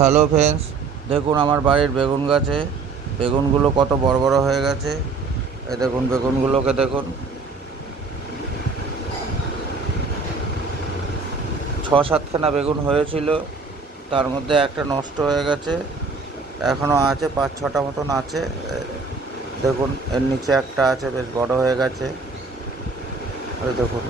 Hello friends, দেখুন আমার বাড়ির বেগুন গাছে বেগুনগুলো কত বড় বড় হয়ে গেছে। এই দেখুন বেগুনগুলোকে দেখুন, 6-7খানা বেগুন হয়েছিল, তার মধ্যে একটা নষ্ট হয়ে গেছে। এখনও আছে 5-6টা মতন আছে। দেখুন এর নিচে একটা আছে, বেশ বড় হয়ে গেছে। এই দেখুন,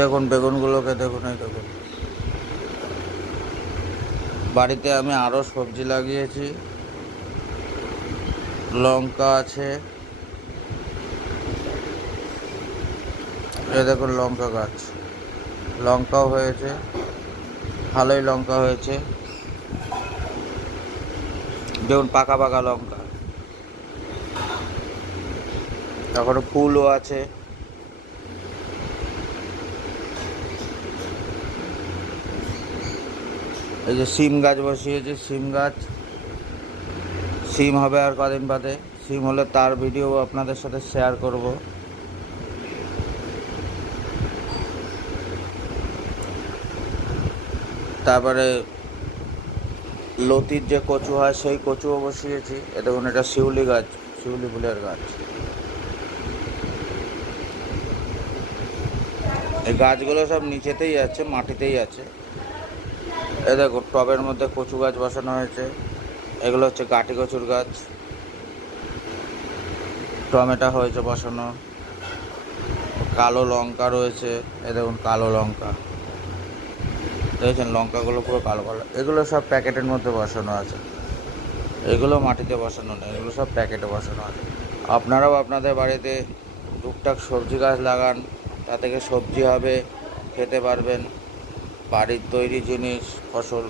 দেখুন বেগুনগুলোকে দেখুন। এই দেখুন, বাড়িতে আমি আরও সবজি লাগিয়েছি, লঙ্কা আছে। এই দেখুন লঙ্কা গাছ, লঙ্কাও হয়েছে, ভালোই লঙ্কা হয়েছে। দেখুন পাকা পাকা লঙ্কা, এখনো ফুলও আছে। এই যে সিম গাছ বসিয়েছি, সিম গাছ, সিম হবে আর কদিন বাদে। সিম হলে তার ভিডিও আপনাদের সাথে শেয়ার করব। তারপরে লতির যে কচু হয় সেই কচুও বসিয়েছি। এ দেখুন, এটা শিউলি গাছ, শিউলি ফুলের গাছ। এই গাছগুলো সব নিচেতেই আছে, মাটিতেই আছে। এ দেখুন টবের মধ্যে কচু গাছ বসানো হয়েছে। এগুলো হচ্ছে গাটি কচুর গাছ, টমেটো হয়েছে বসানো। কালো লঙ্কা রয়েছে, এ দেখুন কালো লঙ্কা, দেখেছেন লঙ্কাগুলো পুরো কালো কালো। এগুলো সব প্যাকেটের মধ্যে বসানো আছে, এগুলো মাটিতে বসানো নেই, এগুলো সব প্যাকেটে বসানো আছে। আপনারাও আপনাদের বাড়িতে টুকটাক সবজি গাছ লাগান, তা থেকে সবজি হবে, খেতে পারবেন। বাড়ির তৈরি জিনিস, ফসল